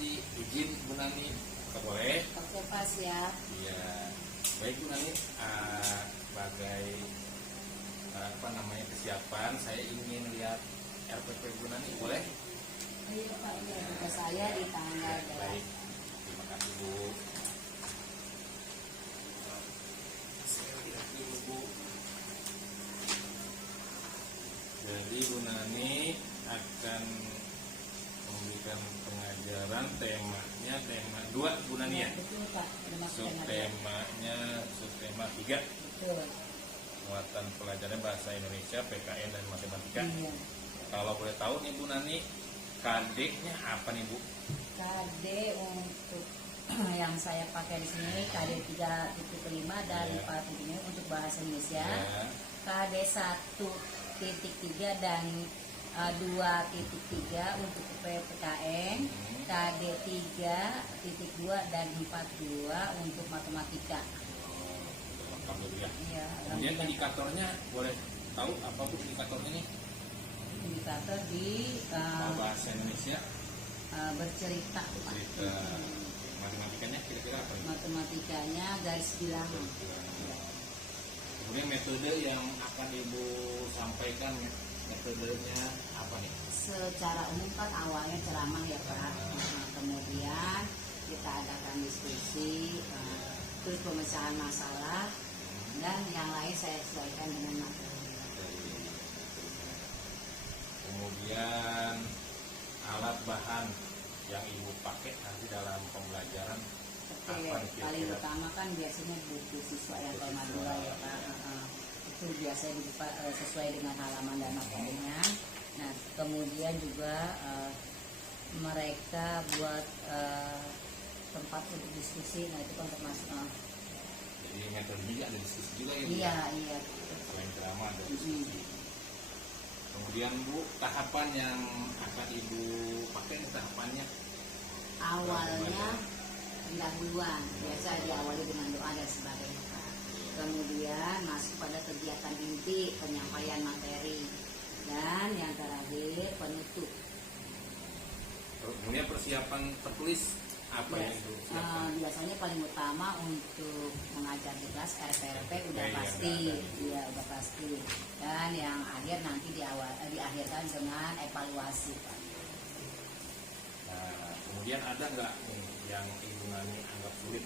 nanti izin Bu Nani, boleh? Oke Pak, siap. Iya, baik Bu Nani, sebagai kesiapan saya ingin lihat RPP Bu Nani, boleh? Iya Pak, ini tugas saya di tanggal. Baik, terima kasih Bu. Saya lihat dulu Bu. Jadi Bu Nani akan memberikan pengajaran temanya tema 2 Bu Nani ya? Betul Pak. Subtema 3. Betul. Muatan pelajaran bahasa Indonesia, PKN dan matematika. Iya. Kalau boleh tahu nih Bu Nani, KD-nya apa nih Bu? KD untuk yang saya pakai di sini KD 3.5 dan 4.5 untuk bahasa Indonesia. Ya. KD 1.3 dan 2.3 untuk PKN. KD 3.2 dan 4.2 untuk matematika. Ya. Iya. Kemudian indikatornya boleh tahu apa Bu indikatornya nih? Indikator di Bahasa Indonesia bercerita. cerita. Matematikanya kira-kira apa nih? Matematikanya garis bilangan. Ya. Kemudian metode yang akan Ibu sampaikan, metodenya apa nih? Secara umum kan awalnya ceramah ya Pak. Kemudian kita adakan diskusi, terus pemecahan masalah, dan yang lain saya sesuaikan dengan materi. Kemudian alat bahan yang Ibu pakai nanti dalam pembelajaran Oke, apa nih paling kira-kira? utama kan biasanya buku siswa yang tema 2 ya Pak. Itu biasanya dibuka sesuai dengan halaman dan materinya. Nah, kemudian juga mereka buat tempat untuk diskusi. Nah, itu kan termasuk. Jadi metodenya ada diskusi juga ya Bu? Iya, iya. Selain drama ada diskusi. Kemudian Bu, tahapan yang akan Ibu pakai tahapannya? Awalnya pendahuluan, biasa diawali dengan doa dan sebagainya Pak. Kemudian masuk pada kegiatan inti, penyampaian materi, dan yang terakhir penutup. Kemudian persiapan tertulis apa yang Ibu siapkan? Biasanya paling utama untuk mengajar di kelas RPRP udah Iya, pasti, ada. iya udah pasti. Dan yang akhir nanti diakhirkan dengan evaluasi Pak. Nah, kemudian ada nggak nih yang Ibu Nani anggap sulit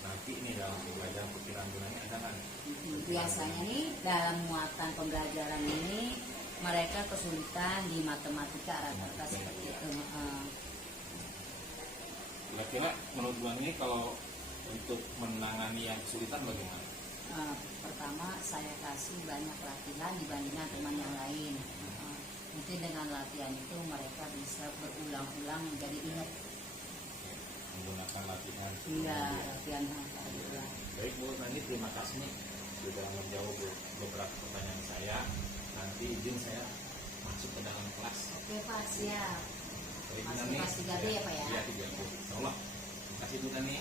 nanti nih dalam pembelajaran perkiraan Bu Nani, ada nggak nih? Biasanya nih dalam muatan pembelajaran ini mereka kesulitan di matematika rata-rata seperti itu. Kira-kira menurut Bu Nani kalau untuk menangani yang kesulitan bagaimana? Pertama saya kasih banyak latihan dibandingkan teman yang lain. Mungkin dengan latihan itu mereka bisa berulang-ulang menjadi ingat. Menggunakan latihan. Iya, latihan ulang. Baik Bu Nani, terima kasih nih sudah menjawab beberapa pertanyaan saya. Nanti izin saya masuk ke dalam kelas. Oke Pak, siap. Baik Bu Masuk Nani. kelas 3D ya Pak ya? Iya 3D. Insyaallah. Terima kasih Bu Nani.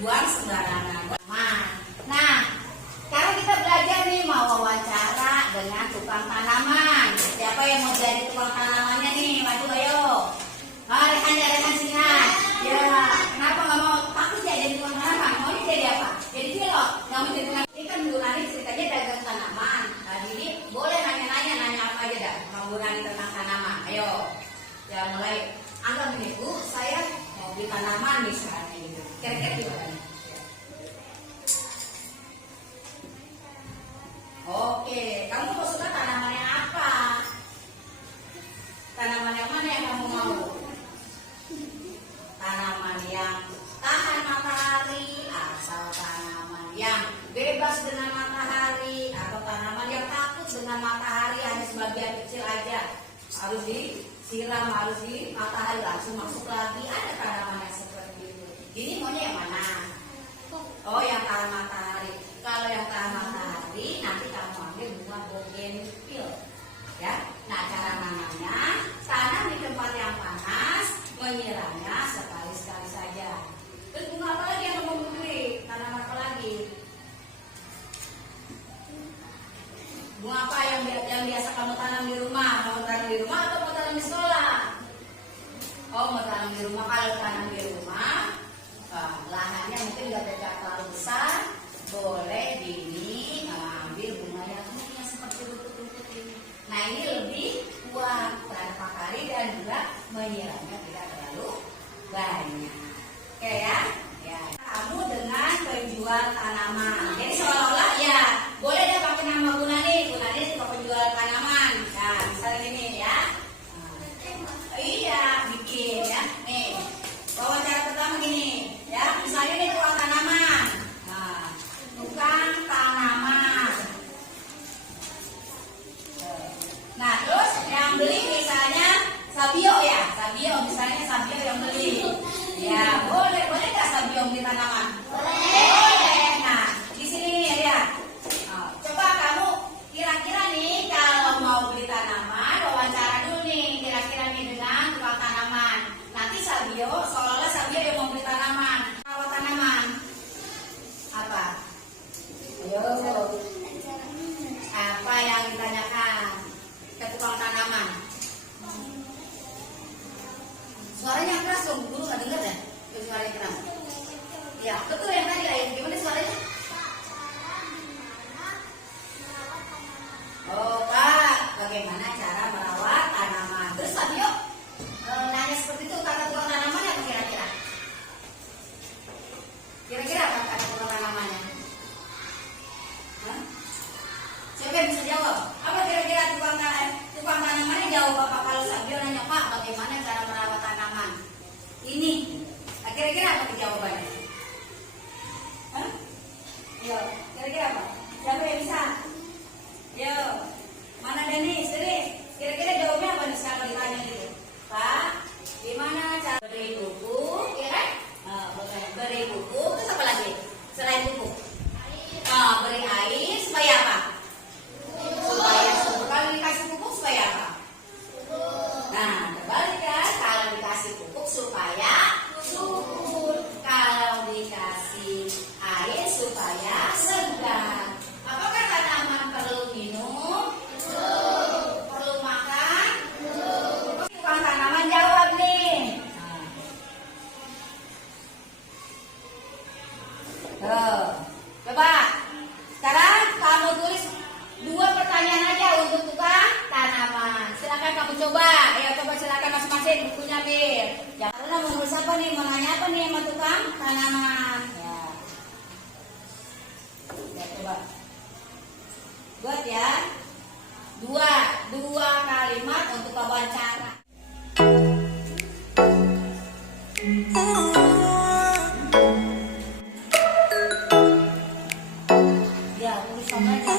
buang sembarangan. Nah, sekarang kita belajar nih mau wawancara dengan tukang tanaman. Siapa yang mau jadi tukang tanamannya nih? Maju ayo. Rekan sini. Ya, kenapa nggak mau? Takut ya jadi tukang tanaman? Maunya jadi apa? Jadi pilot. Nggak mau jadi tukang. Ini kan Bu Nani ceritanya dagang tanaman. Nah, jadi boleh nanya apa aja dah. Mau Bu Nani tentang tanaman. Ayo. Ya mulai. Anggap nih Bu, saya mau beli tanaman misalnya gitu. Kira-kira gimana? Oke, kamu mau suka tanamannya apa? Tanaman yang mana yang kamu mau? Tanaman yang tahan matahari atau tanaman yang bebas dengan matahari atau tanaman yang takut dengan matahari hanya sebagian kecil aja, harus disiram, harus di matahari langsung masuk lagi. Ada tanaman yang seperti itu. Ini maunya yang mana? Oh, yang tahan matahari. Kalau yang tahan matahari nanti kamu ambil bunga bougainville, ya. Nah, cara nanamnya tanam di tempat yang panas, menyiramnya sekali-sekali saja. Terus bunga apa lagi yang kamu beli? Tanaman apa lagi? Bunga apa yang biasa kamu tanam di rumah? Mau tanam di rumah atau mau tanam di sekolah? Oh, mau tanam di rumah. Kalau tanam di rumah, lahannya mungkin tidak terlalu besar, boleh ambil bunga yang seperti rumput-rumput ini. Nah, ini lebih kuat tanpa kari dan juga menyiramnya tidak terlalu banyak. Oke ya? Ya. Kamu dengan penjual tanaman. Jadi seolah-olah ya boleh deh pakai nama Bu Nani. Bu Nani suka penjual tanaman. Nah, misalnya ini ya. Iya, bikin ya. Nih, wawancara pertama gini. Ya, misalnya ini tukang tanaman. Nah, tukang tanaman. Nah, terus yang beli misalnya Sabio ya. Misalnya Sabio yang beli. Ya, boleh nggak Sabio beli tanaman? Boleh. Nah, di sini nih lihat. Coba kamu kira-kira nih kalau mau beli tanaman, wawancara dulu nih kira-kira nih dengan tukang tanaman. Nanti Sabio, seolah-olah Sabio yang mau beli tanaman. Rawat tanaman apa? Ayo. Apa yang ditanyakan ke tukang tanaman? Suaranya keras dong, dulu nggak dengar ya? Suaranya keras. Ya, betul yang tadi Ayu. Gimana suaranya? Oh, Pak, bagaimana cara merawat tanaman? Terus Fabio nanya seperti itu kata tukang tanamannya apa kira-kira? Kira-kira apa kata tukang tanamannya? Hah? Siapa yang bisa jawab? Apa kira-kira tukang tanamannya jawab apa kalau Sabio nanya, Pak, bagaimana cara merawat tanaman ini? Nah, kira-kira apa jawabannya? Hah? Yo, kira-kira apa? Siapa yang bisa? Yo, mana Denis? Kira-kira jawabnya apa nih sekarang ditanya gitu? Pak, gimana cara beri pupuk? Ya kan? Beri pupuk, terus apa lagi? Selain pupuk? Beri air supaya apa? Supaya subur. Kalau dikasih pupuk supaya apa? Nah, terbalik kan? Kalau dikasih pupuk supaya subur. Kalau dikasih air supaya segar. Apakah tanaman perlu minum? Perlu makan? Tukang tanaman jawab nih. Coba sekarang kamu tulis 2 pertanyaan aja untuk tukang tanaman. Silakan kamu coba. Ya, coba silakan masing-masing bukunya Bir. Ya, karena mau nulis apa nih? Mau nanya apa nih sama tukang tanaman? Ya, coba. Buat ya. 2 kalimat untuk wawancara. Ya, tulis sama aja.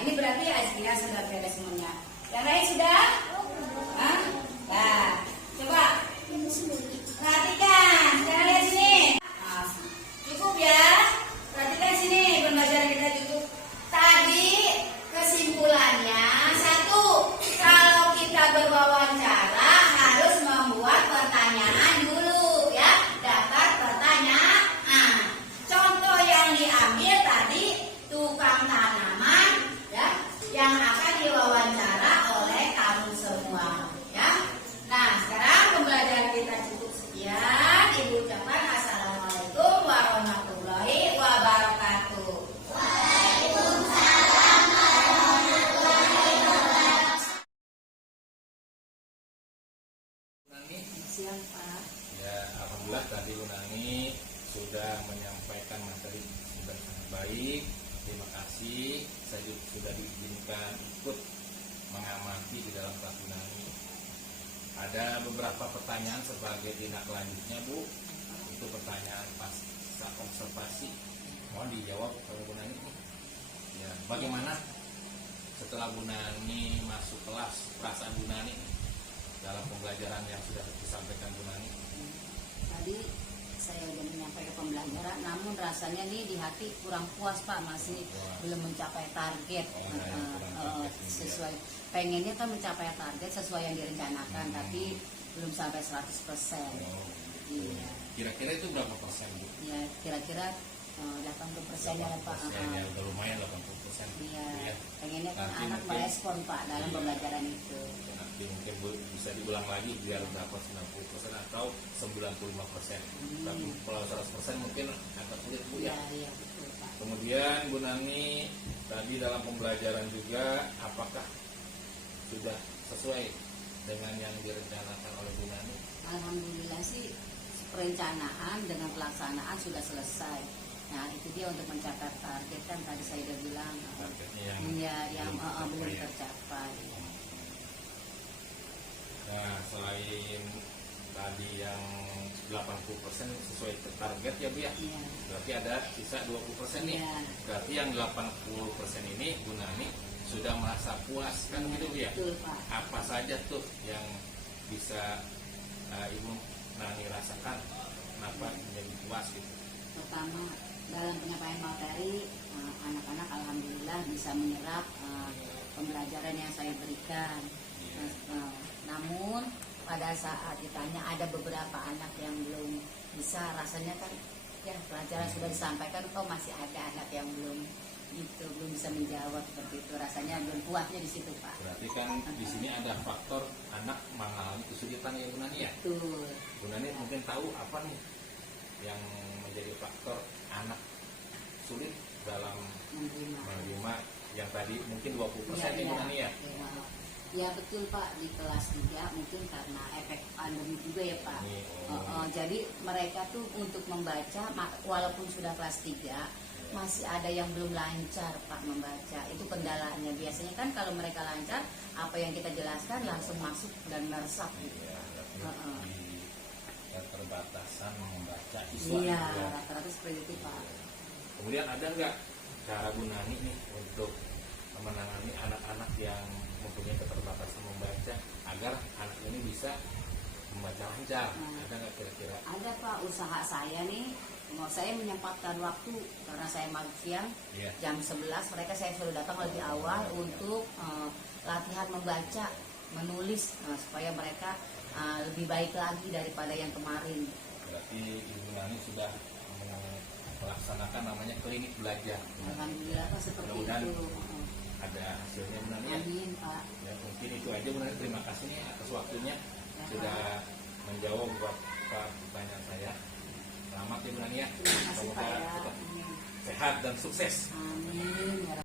ini berarti Azkina sudah beres semuanya. Yang lain sudah? Hah? Nah, coba perhatikan. Sekarang lihat sini. Nah, cukup ya. Perhatikan sini, pembelajaran kita cukup. Tadi kesimpulannya satu, kalau kita berwawancara harus membuat pertanyaan dulu ya, daftar pertanyaan. Contoh yang diambil tadi tukang tanaman ya, yang akan diwawancara oleh kamu semua ya. Nah, sekarang pembelajaran kita cukup sekian. Ibu ucapkan assalamualaikum warahmatullahi wabarakatuh. Nani, Siang Pak. ya alhamdulillah tadi Bu Nani sudah menyampaikan materi sudah sangat baik. Terima kasih. Saya juga sudah diizinkan ikut mengamati di dalam kelas Bu Nani. Ada beberapa pertanyaan sebagai tindak lanjutnya Bu. Itu pertanyaan pasca observasi. Mohon dijawab oleh Bu Nani. Ya, bagaimana setelah Bu Nani masuk kelas, perasaan Bu Nani dalam pembelajaran yang sudah disampaikan Bu Nani? Tadi saya sudah menyampaikan pembelajaran, namun rasanya nih di hati kurang puas Pak, masih belum mencapai target. Sesuai pengennya kan mencapai target sesuai yang direncanakan, tapi belum sampai 100%. Iya. Kira-kira itu berapa persen Bu? Ya kira-kira 80% ya Pak. Ya udah lumayan 80%. Iya. Pengennya kan Nanti anak mungkin- merespon Pak dalam Iya. pembelajaran itu. Nanti mungkin bisa diulang lagi biar dapat 90% atau 95%. Tapi kalau 100% mungkin agak sulit Bu ya. Iya, iya betul Pak. Kemudian Bu Nani tadi dalam pembelajaran juga apakah sudah sesuai dengan yang direncanakan oleh Bu Nani? Alhamdulillah sih perencanaan dengan pelaksanaan sudah selesai. Nah itu dia untuk mencapai target kan tadi saya sudah bilang Targetnya yang belum tercapai ya. tercapai. Nah, selain tadi yang 80% sesuai target ya Bu ya. Iya. Berarti ada sisa 20% nih. Iya. Berarti yang 80% ini Bu Nani sudah merasa puas kan gitu Bu ya. Betul Pak. Apa saja tuh yang bisa Ibu Nani rasakan kenapa menjadi puas gitu? Pertama dalam penyampaian materi anak-anak alhamdulillah bisa menyerap pembelajaran yang saya berikan. Namun pada saat ditanya ada beberapa anak yang belum bisa, rasanya kan ya pelajaran sudah disampaikan kok masih ada anak yang belum bisa menjawab seperti itu, rasanya belum puasnya di situ Pak. Berarti kan di sini ada faktor anak mengalami kesulitan ya Bu Nani ya. Betul. Bu Nani mungkin tahu apa nih yang menjadi faktor anak sulit dalam menerima yang tadi mungkin 20% ya Bu Nani ya. Ya betul Pak, di kelas 3 mungkin karena efek pandemi juga ya Pak. Jadi mereka tuh untuk membaca walaupun sudah kelas 3 masih ada yang belum lancar Pak membaca. Itu kendalanya. Biasanya kan kalau mereka lancar, apa yang kita jelaskan langsung masuk dan meresap gitu. Keterbatasan membaca siswa. Iya, rata-rata seperti itu Pak. Kemudian ada nggak cara Bu Nani nih untuk menangani anak-anak yang mempunyai keterbatasan membaca agar anak ini bisa membaca lancar? Ada nggak kira-kira? Ada Pak, usaha saya nih, saya menyempatkan waktu karena saya maghrib siang jam 11, mereka saya suruh datang lebih awal untuk latihan membaca, menulis supaya mereka lebih baik lagi daripada yang kemarin. Berarti Ibu Nani sudah melaksanakan namanya klinik belajar. Alhamdulillah Pak, seperti Mudah-mudahan itu. ada hasilnya Bu Nani ya. Amin Pak. Ya, mungkin itu aja Bu Nani. Terima kasih nih atas waktunya Ya, sudah menjawab beberapa pertanyaan saya. Selamat ya Bu Nani ya. Terima kasih Pak Semoga ya. tetap sehat dan sukses. Amin. Ya.